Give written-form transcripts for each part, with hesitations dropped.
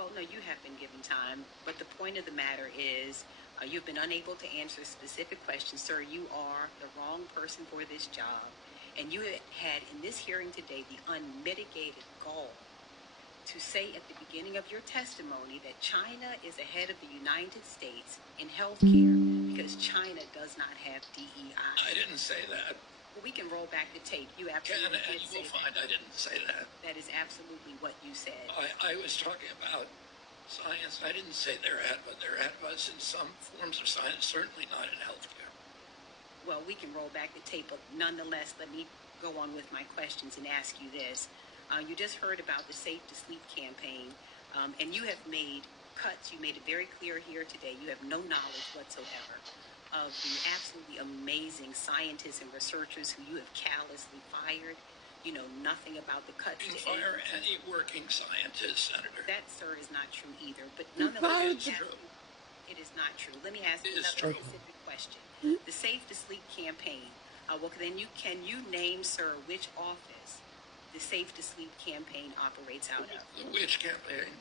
Well, no, you have been given time, but the point of the matter is you've been unable to answer specific questions. Sir, you are the wrong person for this job. And you had in this hearing today the unmitigated gall to say at the beginning of your testimony that China is ahead of the United States in healthcare because China does not have DEI. I didn't say that. Well, we can roll back the tape. You absolutely did you say will find that. I didn't say that. That is absolutely what you said. I was talking about science. I didn't say they're ahead, but they're ahead of us in some forms of science, certainly not in healthcare. Well, we can roll back the tape, but nonetheless, let me go on with my questions and ask you this. You just heard about the Safe to Sleep campaign, and you have made cuts. You made it very clear here today. You have no knowledge whatsoever of the absolutely amazing scientists and researchers who you have callously fired. You know nothing about the cuts. You can fire any working scientist, Senator. That, sir, is not true either. But nonetheless, it's true. It is not true. Let me ask you another specific question. The Safe to Sleep campaign. Well, then can you name, sir, which office the Safe to Sleep campaign operates out of? Which campaign?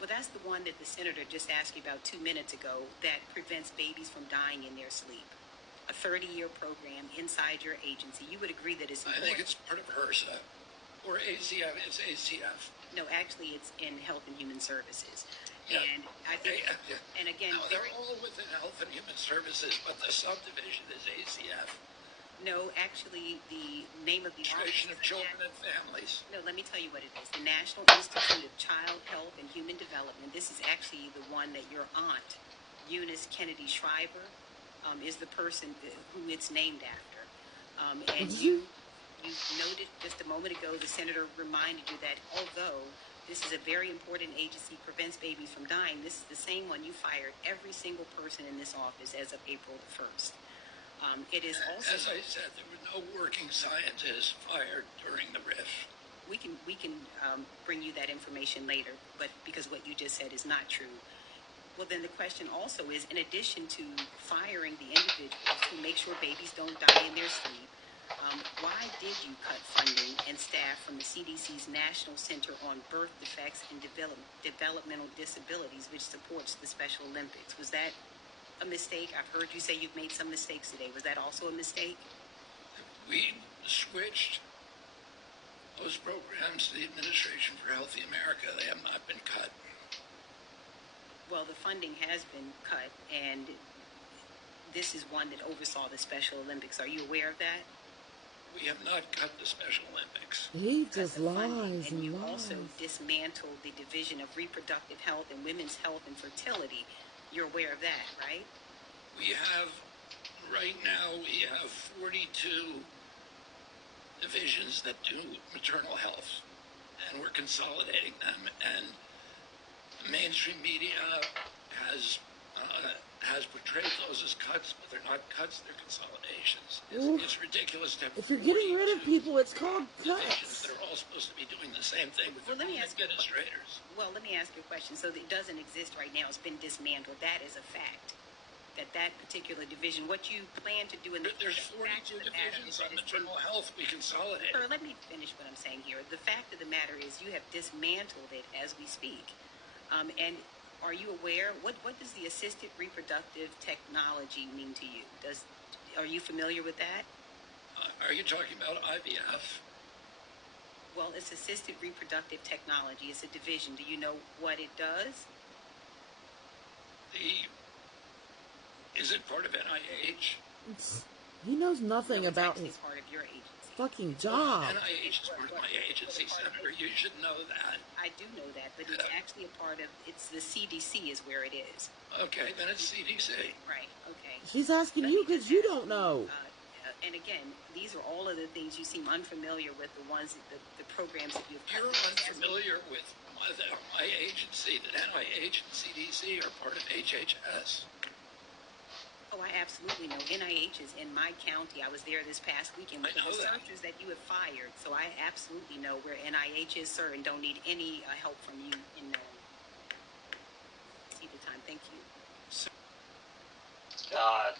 Well, that's the one that the senator just asked you about 2 minutes ago that prevents babies from dying in their sleep. A 30-year program inside your agency. You would agree that it's important. I think it's part of HRSA. Or ACF. It's ACF. No, actually, it's in Health and Human Services. Yeah. And I think, and again, no, they're all within Health and Human Services, but the subdivision is ACF. No, actually, the name of the Administration of Children and Families. No, let me tell you what it is. The National Institute of Child Health and Human Development. This is actually the one that your aunt, Eunice Kennedy Shriver, is the person who it's named after. And you noted just a moment ago, the senator reminded you that although this is a very important agency, prevents babies from dying, this is the same one you fired every single person in this office as of April the 1st. It is also, as I said, there were no working scientists fired during the RIF. We can bring you that information later, but because what you just said is not true. Well, then the question also is, in addition to firing the individuals who make sure babies don't die in their sleep, why did you cut funding and staff from the CDC's National Center on Birth Defects and Developmental Disabilities, which supports the Special Olympics? Was that a mistake? I've heard you say you've made some mistakes today. Was that also a mistake? We switched those programs to the Administration for Healthy America. They have not been cut. Well, the funding has been cut, and this is one that oversaw the Special Olympics. Are you aware of that? We have not cut the Special Olympics. He just lies and you lies. also dismantled the Division of Reproductive Health and Women's Health and Fertility. You're aware of that, right? Right now, we have 42 divisions that do maternal health, and we're consolidating them, and mainstream media has portrayed those as cuts, but they're not cuts, they're consolidations. It's ridiculous to have if you're getting rid of people, it's called cuts. They're all supposed to be doing the same thing with their own administrators. Well, let me ask you a question. So it doesn't exist right now. It's been dismantled. That is a fact. That particular division, what you plan to do in there's 42 divisions on maternal health. We consolidate. Sir, let me finish what I'm saying here. The fact of the matter is you have dismantled it as we speak. And are you aware, what does the assisted reproductive technology mean to you? Are you familiar with that? Are you talking about IVF? Well, it's assisted reproductive technology. It's a division. Do you know what it does? Is it part of NIH? He knows nothing about his part of your agency. Fucking job. NIH is part of my agency, Senator. You should know that. I do know that, but it's actually a part of, it's the CDC is where it is. Okay, then it's CDC. Right, okay. She's asking you because you don't know. And again, these are all of the things you seem unfamiliar with, the ones, the programs that you've cut. You're unfamiliar with my agency, that NIH and CDC are part of HHS. Oh, I absolutely know. NIH is in my county. I was there this past weekend with the researchers that you have fired. So I absolutely know where NIH is, sir, and don't need any help from you in knowing. See the time. Thank you. God.